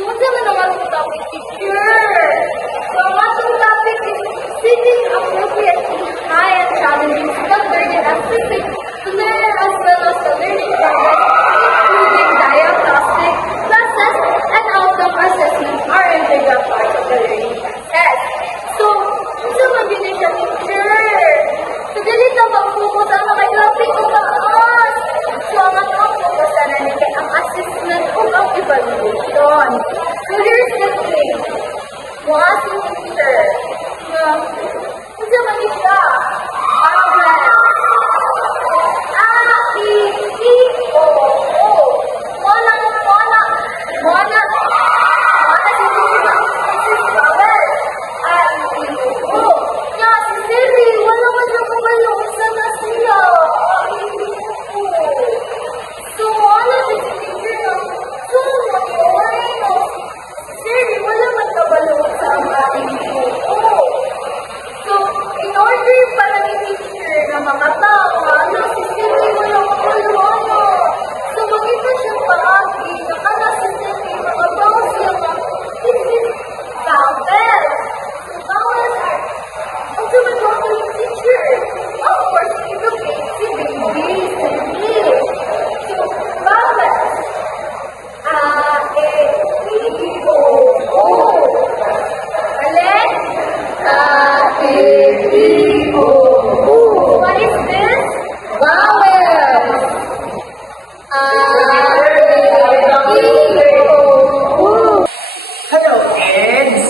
Unsa man ang atong topic, teacher? So, ang atong topic is seeking appropriately high and challenging standard and aesthetic to learn as well as the learning progress, including diagnostic, classes, and outcome assessment are integral parts of the learning process. So, unsa man din siya, teacher? So, dili ka mag-focus ang mga topic o taas. So, ang atong focus na natin ang assessment o ang evaluation. So, here's the thing. Kung asking teacher, unsa man din siya? Progress. A-E-E-O-O. Mona si Siri. Power. A-E-E-O. Nga, si Siri, wala man siya kabalo. Sana siya. A-E-E-O. So, wala si Siri na. So, mag-iway. Siri, wala man kabalo sa A-E-E-O. So, in order para ni teacher na makatao, si Siri walang kabalo. So, makita siya paagi na kana si Siri makatawa siya mag-isip vowel. So, vowels are, ang sumatawag yung teacher. Of course, educate si baby, Siri. So, vowels. A-E-I-O-O. Alin? A-E-I-O-O. What is this? Vowels. A-E-I-O-O. Hello, kids!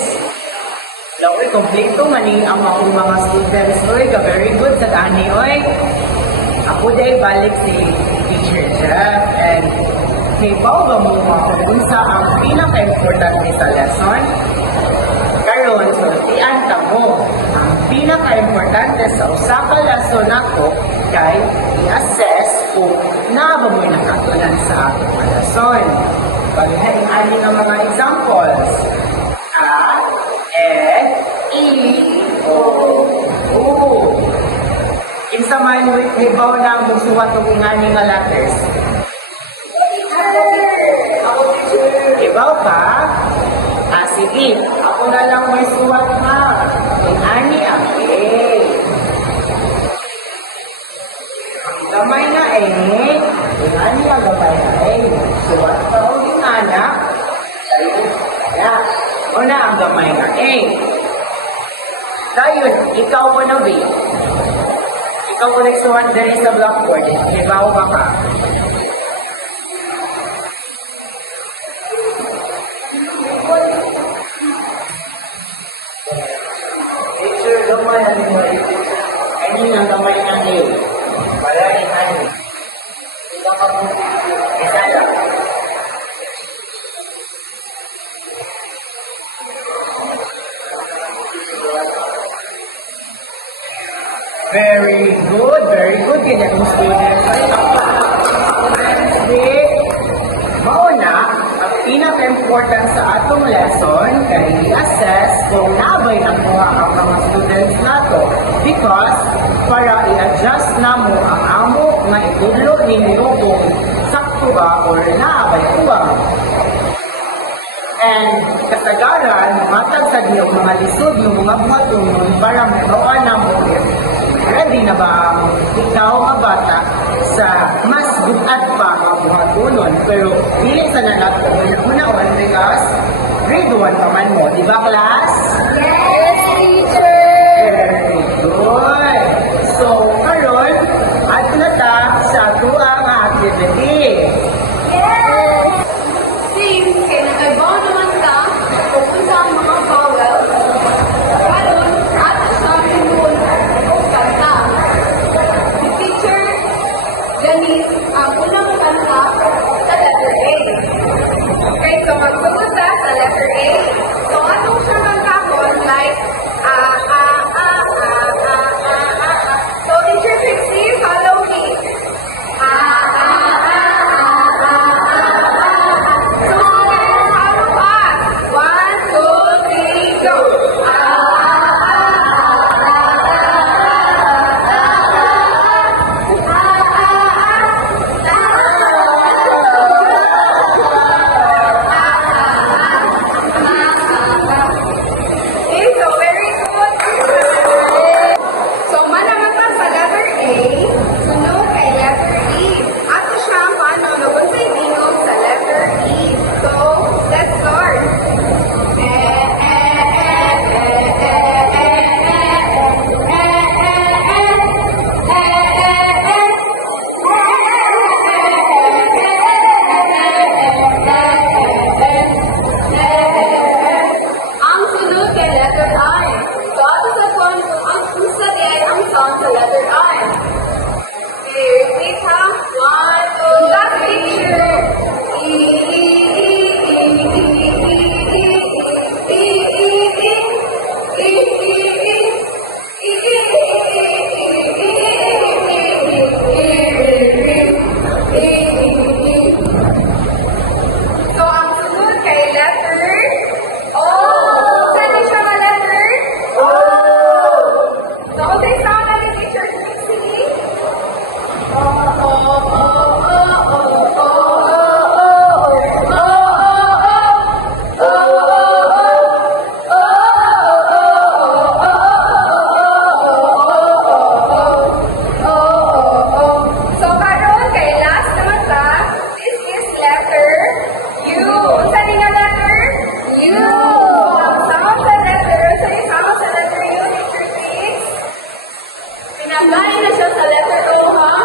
Laoy, kompleto mani ang akong mga students. Oy, very good sa gani, oy. Ako day balik si Teacher Jeff and kay Bao ba mo kung unsa ang pinaka-importante sa lesson? Karon, sultian ta mo. Ang pinaka-importante sa usa ka lesson nako kay i-assess kung naa ba mo nakatunan sa atong lesson. Paghain ani nga mga examples. A, E, I, O, U. Kinsa man hibaw na ang musuhat og ingani nga letters. Hibaw pa? Sige. Ako na lang may suwat ha. Ingani ang A. Ang gamay na A. Ingani ang gamay na A. Suwat pa o ingana. Kaya, una ang gamay na A. Dayon, ikaw mo na B. Ikaw mo nagsuwat dali sa blackboard. Hibaw ba ka? Teacher, gamay na mo Ani ang gamay na A. Para ni Ani. Ikaw ka mo. Isa lang. Very good, very good. Kaya kung students ay mauna, ang pinaka-important sa atong lesson kay i-assess kung nabay na mo ang mga students nato because para i-adjust na mo ang amo nga itudlo ninyo kung sakto ba or nabay uwang. And kasagaran, matag sa diyo mga lisod ng mga buhatunon para matuan na mo ready na ba ang ikaw nga bata sa mas buhat pa nga buhatunon. Pero dili sa nalat ko una-unawan because grade 1 pa man mo, di ba class? Yes, teacher! Very good! So, karon at na ta sa tuang activity. Yes! Since kaya nagaibaw naman ka kung unsa ang mga vowels, karon ato sa rimon o kanta. Si teacher ganis ang unang kanta sa letter A. Okay, so magpupunta sa letter A. So atong siya kantahon like Lain na siya sa letter O, ha?